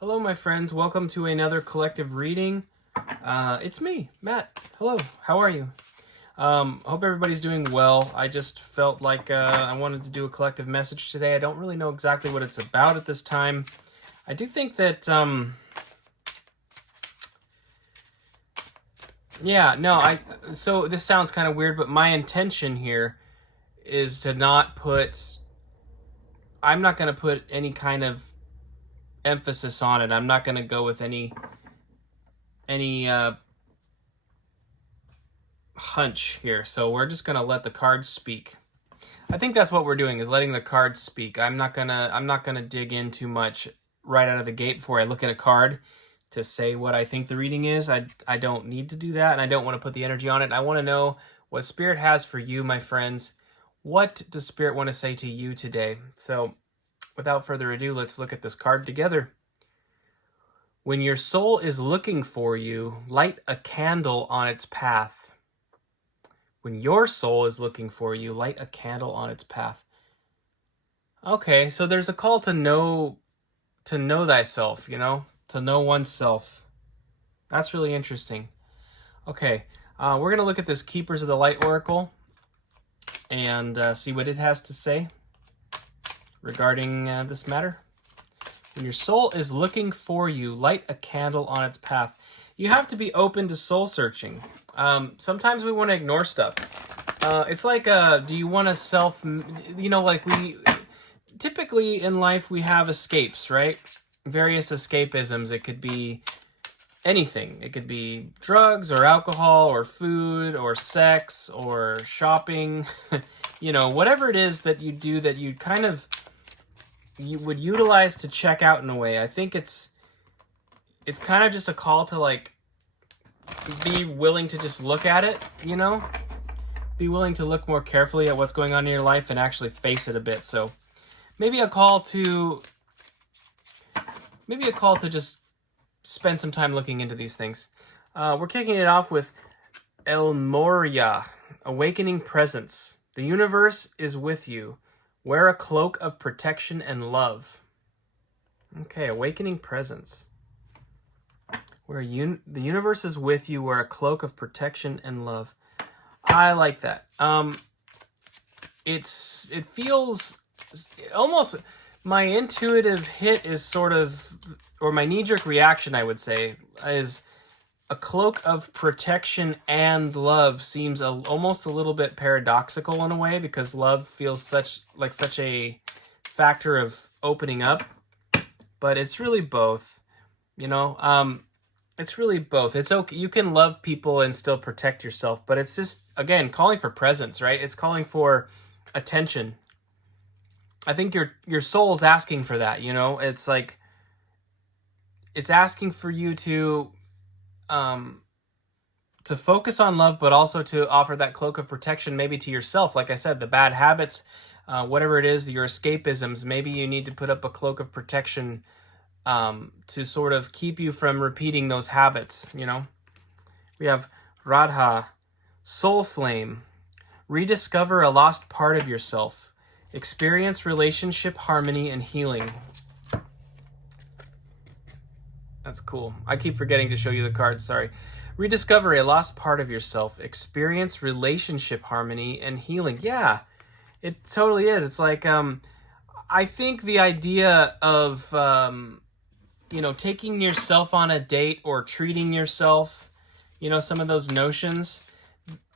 Hello, my friends. Welcome to another collective reading. It's me, Matt. Hello. How are you? Hope everybody's doing well. I just felt like I wanted to do a collective message today. I don't really know exactly what it's about at this time. I do think that, so this sounds kind of weird, but my intention here is to I'm not going to put any kind of emphasis on it. I'm not going to go with any hunch here. So we're just going to let the cards speak. I think that's what we're doing, is letting the cards speak. I'm not going to dig in too much right out of the gate before I look at a card to say what I think the reading is. I don't need to do that, and I don't want to put the energy on it. I want to know what Spirit has for you, my friends. What does Spirit want to say to you today? So without further ado, let's look at this card together. When your soul is looking for you, light a candle on its path. When your soul is looking for you, light a candle on its path. Okay, so there's a call to know thyself, to know oneself. That's really interesting. Okay, we're going to look at this Keepers of the Light Oracle and see what it has to say regarding this matter. When your soul is looking for you, light a candle on its path. You have to be open to soul searching. Sometimes we want to ignore stuff. It's like, do you want to typically in life we have escapes, right? Various escapisms. It could be anything. It could be drugs or alcohol or food or sex or shopping. Whatever it is that you do that you would utilize to check out in a way. I think it's kind of just a call to be willing to just look at it, be willing to look more carefully at what's going on in your life and actually face it a bit. So maybe a call to just spend some time looking into these things. We're kicking it off with El Moria, Awakening Presence. The universe is with you. Wear a cloak of protection and love. Okay, Awakening Presence. The universe is with you. Wear a cloak of protection and love. I like that. It feels almost, my intuitive hit is sort of, or my knee-jerk reaction, I would say, is a cloak of protection and love seems almost a little bit paradoxical in a way, because love feels such a factor of opening up, but it's really both, it's really both. It's okay. You can love people and still protect yourself, but it's just, again, calling for presence, right? It's calling for attention. I think your soul's asking for that, It's like, it's asking for you to focus on love, but also to offer that cloak of protection maybe to yourself. Like I said, the bad habits, whatever it is, your escapisms, maybe you need to put up a cloak of protection to sort of keep you from repeating those habits, We have Radha, Soul Flame. Rediscover a lost part of yourself. Experience relationship harmony and healing. That's cool. I keep forgetting to show you the cards, sorry. Rediscover a lost part of yourself. Experience relationship harmony and healing. Yeah, it totally is. It's like, I think the idea of, taking yourself on a date or treating yourself, some of those notions,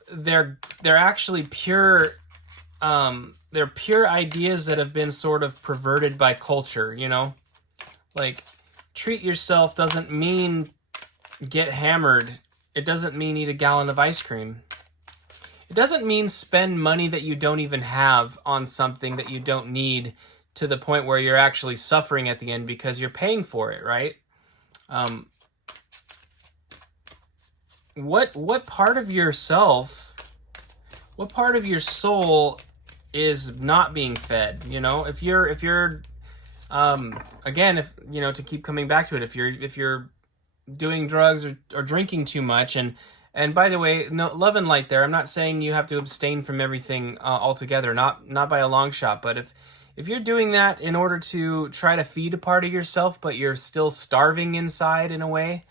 they're actually pure, they're pure ideas that have been sort of perverted by culture, Like, treat yourself doesn't mean get hammered. It doesn't mean eat a gallon of ice cream. It doesn't mean spend money that you don't even have on something that you don't need to the point where you're actually suffering at the end because you're paying for it, right? What part of yourself, what part of your soul is not being fed? If you're again, to keep coming back to it, if you're doing drugs or drinking too much, and by the way, no, love and light there. I'm not saying you have to abstain from everything altogether, not by a long shot, but if you're doing that in order to try to feed a part of yourself, but you're still starving inside in a way,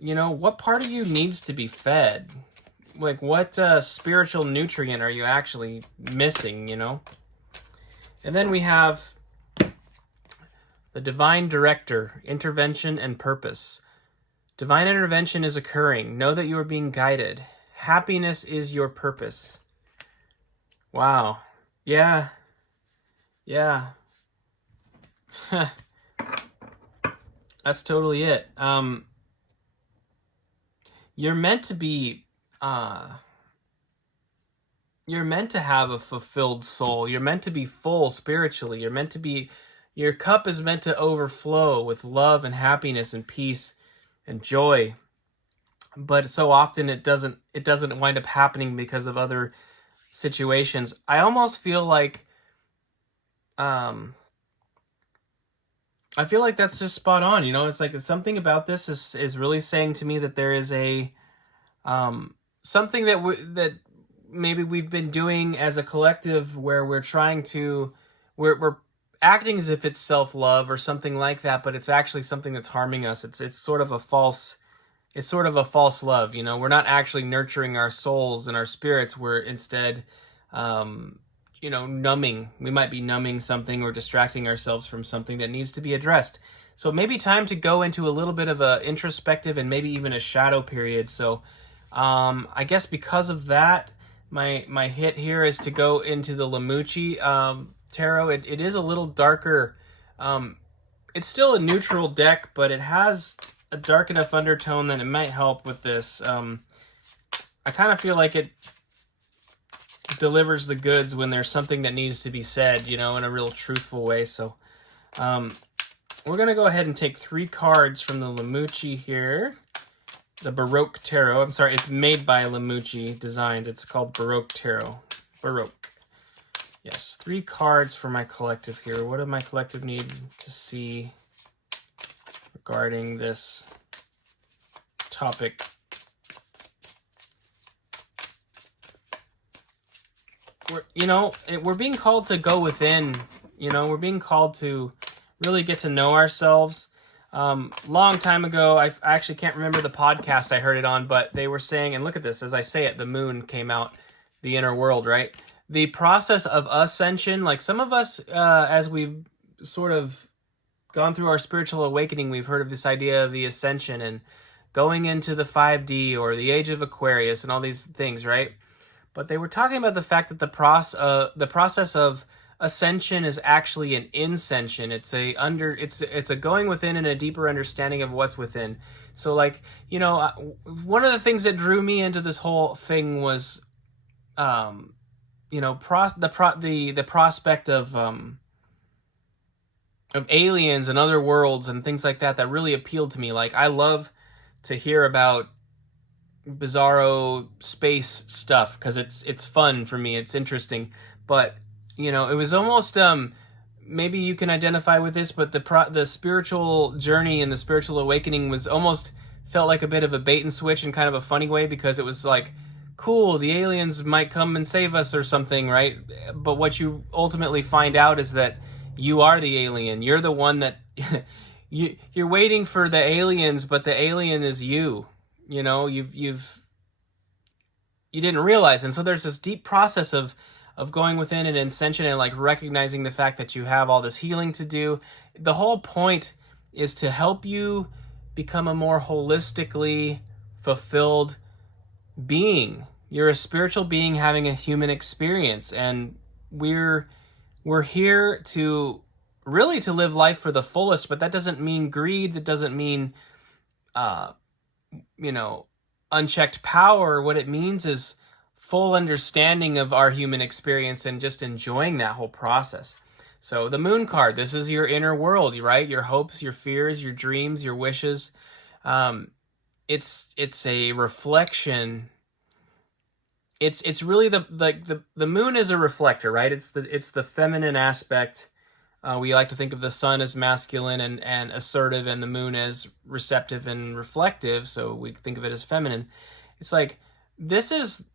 what part of you needs to be fed? Like, what spiritual nutrient are you actually missing, And then we have the divine director, intervention and purpose. Divine intervention is occurring. Know that you are being guided. Happiness is your purpose. Wow. Yeah. Yeah. That's totally it. You're meant to be you're meant to have a fulfilled soul. You're meant to be full spiritually. Your cup is meant to overflow with love and happiness and peace and joy. But so often it doesn't wind up happening because of other situations. I almost feel like I feel like that's just spot on. It's like something about this is really saying to me that there is a something that maybe we've been doing as a collective where we're trying to we're acting as if it's self-love or something like that, but it's actually something that's harming us. It's sort of a false love. We're not actually nurturing our souls and our spirits. We're instead numbing. We might be numbing something or distracting ourselves from something that needs to be addressed. So it may be time to go into a little bit of a introspective and maybe even a shadow period. So I guess because of that, my hit here is to go into the Lamucci tarot. It is a little darker. It's still a neutral deck, but it has a dark enough undertone that it might help with this. I kind of feel like it delivers the goods when there's something that needs to be said, in a real truthful way. So we're going to go ahead and take 3 cards from the Lamucci here. The Baroque Tarot. I'm sorry, it's made by Lamucci Designs. It's called Baroque Tarot. Baroque. Yes, 3 cards for my collective here. What do my collective need to see regarding this topic? We're being called to go within. We're being called to really get to know ourselves. Long time ago, I actually can't remember the podcast I heard it on, but they were saying, and look at this, as I say it, the moon came out, the inner world, right? The process of ascension, like some of us, as we've sort of gone through our spiritual awakening, we've heard of this idea of the ascension and going into the 5D or the age of Aquarius and all these things, right? But they were talking about the fact that the process of ascension is actually an inscension. It's a going within and a deeper understanding of what's within. So one of the things that drew me into this whole thing was the prospect of aliens and other worlds and things like that really appealed to me. Like, I love to hear about bizarro space stuff because it's fun for me. It's interesting. But it was almost maybe you can identify with this, but the spiritual journey and the spiritual awakening was almost felt like a bit of a bait and switch in kind of a funny way, because it was like, cool, the aliens might come and save us or something, right? But what you ultimately find out is that you are the alien. You're the one that you're waiting for the aliens, but the alien is you. You didn't realize. And so there's this deep process of going within an ascension and like recognizing the fact that you have all this healing to do. The whole point is to help you become a more holistically fulfilled being. You're a spiritual being having a human experience, and we're here to really to live life for the fullest. But that doesn't mean greed. That doesn't mean unchecked power. What it means is full understanding of our human experience and just enjoying that whole process. So the moon card, this is your inner world, right? Your hopes, your fears, your dreams, your wishes. It's a reflection. It's really the moon is a reflector, right? It's the feminine aspect. We like to think of the sun as masculine and assertive, and the moon as receptive and reflective. So we think of it as feminine. It's like, this is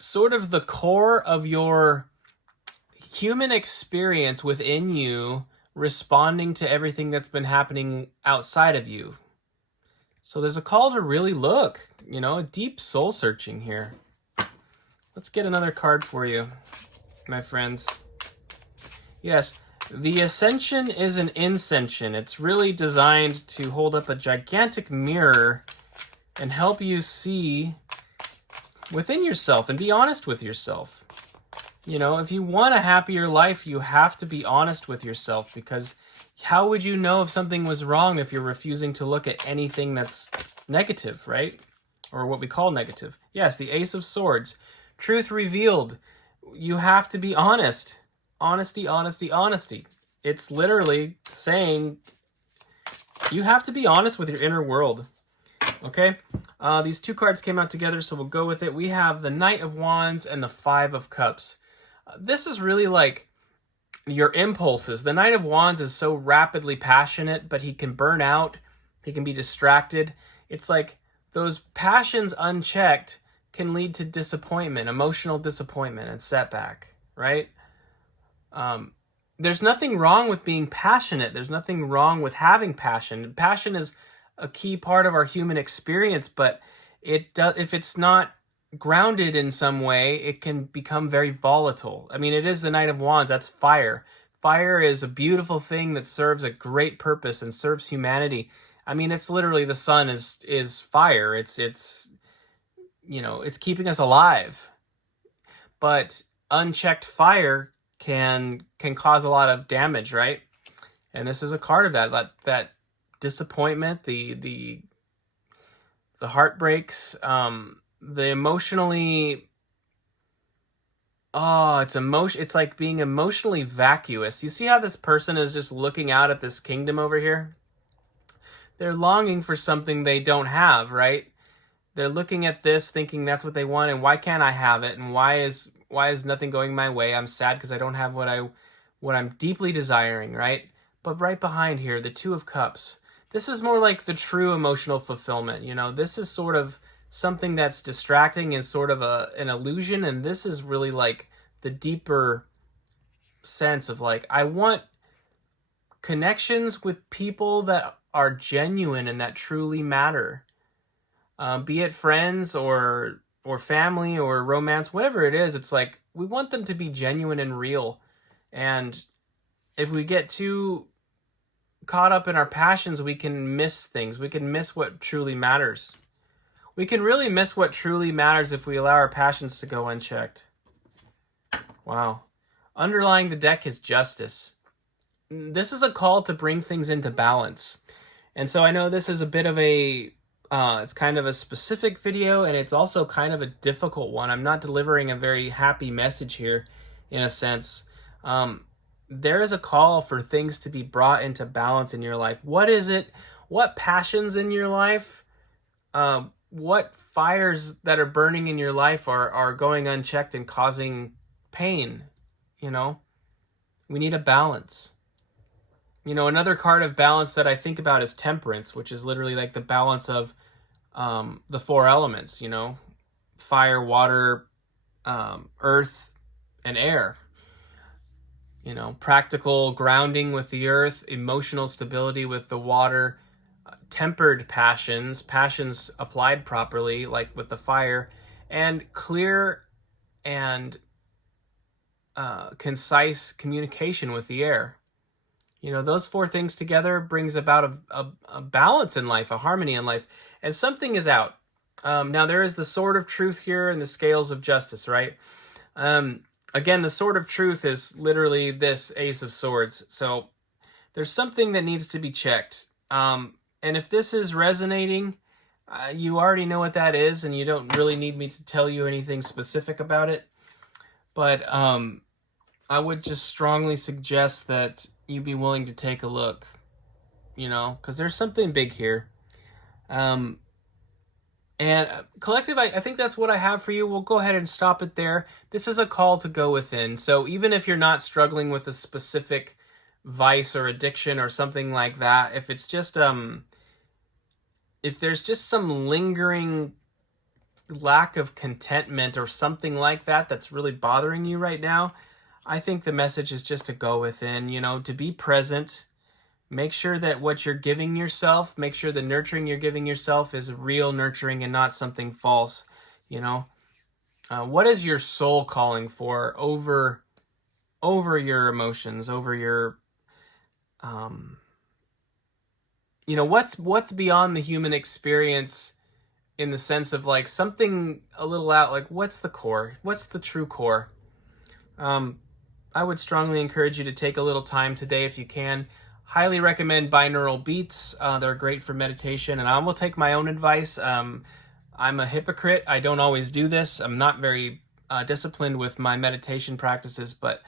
sort of the core of your human experience within you responding to everything that's been happening outside of you. So there's a call to really look, a deep soul searching here. Let's get another card for you, my friends. Yes, the Ascension is an Incension. It's really designed to hold up a gigantic mirror and help you see within yourself and be honest with yourself. If you want a happier life, you have to be honest with yourself, because how would you know if something was wrong if you're refusing to look at anything that's negative, right? Or what we call negative. Yes, the Ace of Swords. Truth revealed. You have to be honest. Honesty, honesty, honesty. It's literally saying you have to be honest with your inner world. Okay? These two cards came out together, so we'll go with it. We have the Knight of Wands and the Five of Cups. This is really like your impulses. The Knight of Wands is so rapidly passionate, but he can burn out. He can be distracted. It's like those passions unchecked can lead to disappointment, emotional disappointment and setback, right? There's nothing wrong with being passionate. There's nothing wrong with having passion. Passion is a key part of our human experience, but if it's not grounded in some way, it can become very volatile. I mean, it is the Knight of Wands. That's fire. Fire is a beautiful thing that serves a great purpose and serves humanity. I mean, it's literally the sun is fire. It's keeping us alive. But unchecked fire can cause a lot of damage, right? And this is a card of that disappointment, the heartbreaks, the emotionally, it's like being emotionally vacuous. You see how this person is just looking out at this kingdom over here? They're longing for something they don't have, right? They're looking at this thinking that's what they want, and why can't I have it? And why is nothing going my way? I'm sad because I don't have what I'm deeply desiring, right? But right behind here, the Two of Cups. This is more like the true emotional fulfillment. This is sort of something that's distracting, is sort of an illusion, and this is really like the deeper sense of like, I want connections with people that are genuine and that truly matter. Be it friends or family or romance, whatever it is, it's like we want them to be genuine and real. And if we get too caught up in our passions, we can miss things. We can miss what truly matters. We can really miss what truly matters if we allow our passions to go unchecked. Wow. Underlying the deck is Justice. This is a call to bring things into balance. And so I know this is a bit of it's kind of a specific video, and it's also kind of a difficult one. I'm not delivering a very happy message here, in a sense. There is a call for things to be brought into balance in your life. What is it? What passions in your life? What fires that are burning in your life are going unchecked and causing pain? We need a balance. Another card of balance that I think about is Temperance, which is literally like the balance of the four elements, fire, water, earth, and air. Practical grounding with the earth, emotional stability with the water, tempered passions applied properly, like with the fire, and clear and concise communication with the air. Those four things together brings about a balance in life, a harmony in life, and something is out. Now, there is the Sword of Truth here and the Scales of Justice, right? Again, the Sword of Truth is literally this Ace of Swords. So there's something that needs to be checked. And if this is resonating, you already know what that is, and you don't really need me to tell you anything specific about it. But I would just strongly suggest that you be willing to take a look, because there's something big here. And Collective, I think that's what I have for you. We'll go ahead and stop it there. This is a call to go within. So even if you're not struggling with a specific vice or addiction or something like that, if it's just if there's just some lingering lack of contentment or something like that that's really bothering you right now, I think the message is just to go within, you know, to be present. Make sure that what you're giving yourself, make sure the nurturing you're giving yourself is real nurturing and not something false, you know. What is your soul calling for over your emotions, over your you know, what's beyond the human experience, in the sense of like something a little out, like what's the core? What's the true core? I would strongly encourage you to take a little time today if you can. Highly recommend binaural beats. They're great for meditation, and I will take my own advice. I'm a hypocrite. I don't always do this. I'm not very disciplined with my meditation practices, but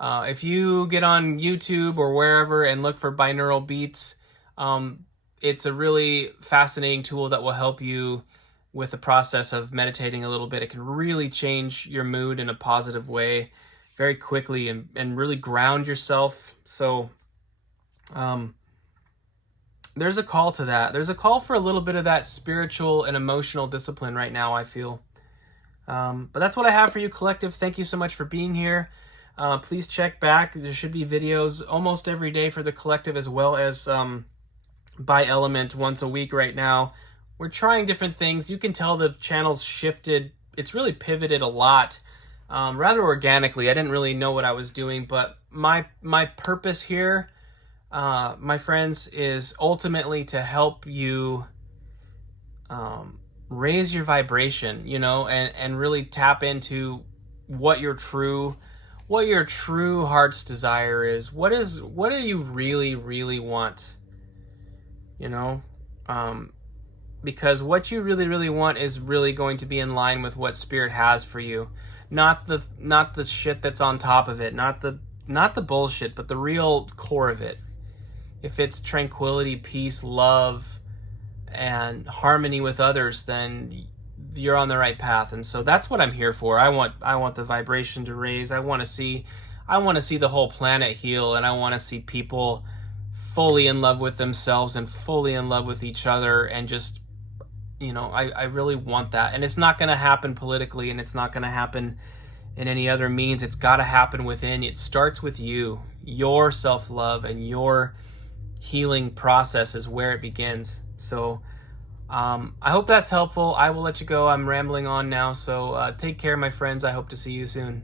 if you get on YouTube or wherever and look for binaural beats, it's a really fascinating tool that will help you with the process of meditating a little bit. It can really change your mood in a positive way very quickly and really ground yourself. So there's a call to that. There's a call for a little bit of that spiritual and emotional discipline right now, I feel. But that's what I have for you, Collective. Thank you so much for being here. Please check back. There should be videos almost every day for the Collective, as well as by Element once a week right now. We're trying different things. You can tell the channel's shifted. It's really pivoted a lot, rather organically. I didn't really know what I was doing, but my purpose here, my friends, is ultimately to help you raise your vibration, you know, and really tap into what your true heart's desire is. What do you really want? You know, because what you really want is really going to be in line with what Spirit has for you, not the shit that's on top of it, not the bullshit, but the real core of it. If it's tranquility, peace, love, and harmony with others, then you're on the right path. And so that's what I'm here for. I want the vibration to raise. I want to see the whole planet heal, and I want to see people fully in love with themselves and fully in love with each other, and just, you know, I really want that. And it's not going to happen politically, and it's not going to happen in any other means. It's got to happen within. It starts with you. Your self-love and your healing process is where it begins. So I hope that's helpful. I will let you go. I'm rambling on now. So take care, my friends. I hope to see you soon.